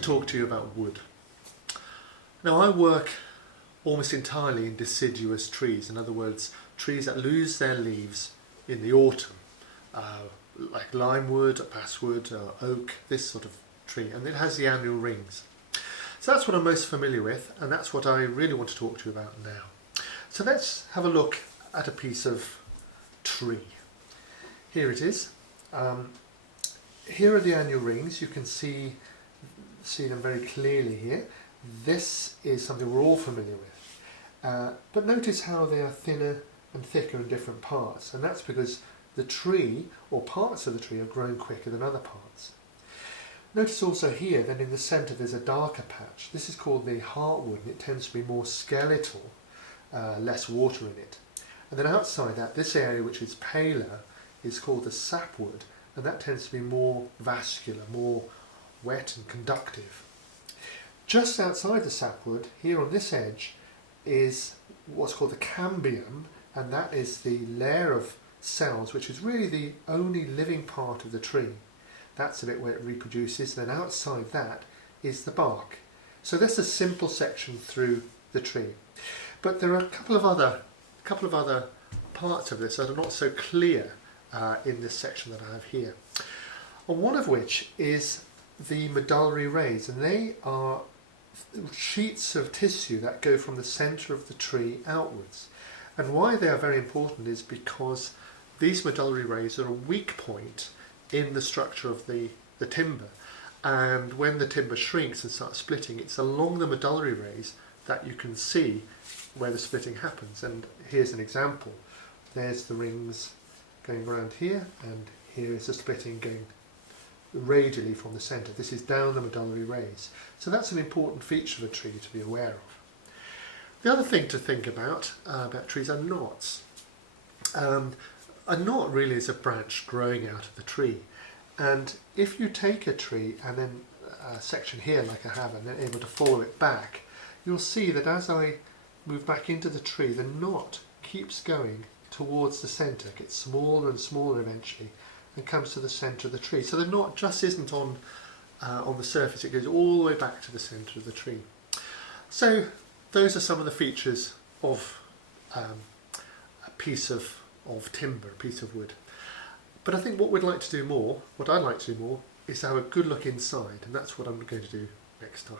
talk to you about wood. Now, I work almost entirely in deciduous trees, in other words, trees that lose their leaves in the autumn, like limewood, basswood, oak, this sort of tree, and it has the annual rings. So that's what I'm most familiar with, and that's what I really want to talk to you about now. So let's have a look at a piece of tree. Here it is. Here are the annual rings. You can see them very clearly here. This is something we're all familiar with. But notice how they are thinner and thicker in different parts, and that's because the tree, or parts of the tree, are grown quicker than other parts. Notice also here that in the centre there's a darker patch. This is called the heartwood, and it tends to be more skeletal, less water in it. And then outside that, this area which is paler is called the sapwood, and that tends to be more vascular, more wet and conductive. Just outside the sapwood, here on this edge, is what's called the cambium, and that is the layer of cells which is really the only living part of the tree. That's the bit where it reproduces, and then outside that is the bark. So that's a simple section through the tree. But there are a couple of other parts of this that are not so clear in this section that I have here. And one of which is the medullary rays, and they are sheets of tissue that go from the centre of the tree outwards. And why they are very important is because these medullary rays are a weak point in the structure of the timber, and when the timber shrinks and starts splitting, it's along the medullary rays that you can see where the splitting happens. And here's an example. There's the rings going around here, and here is the splitting going radially from the centre. This is down the medullary rays. So that's an important feature of a tree to be aware of. The other thing to think about trees are knots. A knot really is a branch growing out of the tree, and if you take a tree and then a section here like I have and then able to follow it back, you'll see that as I move back into the tree, the knot keeps going towards the centre, gets smaller and smaller eventually, and comes to the centre of the tree. So the knot just isn't on the surface, it goes all the way back to the centre of the tree. So those are some of the features of a piece of timber, a piece of wood. But I think what I'd like to do more, is to have a good look inside, and that's what I'm going to do next time.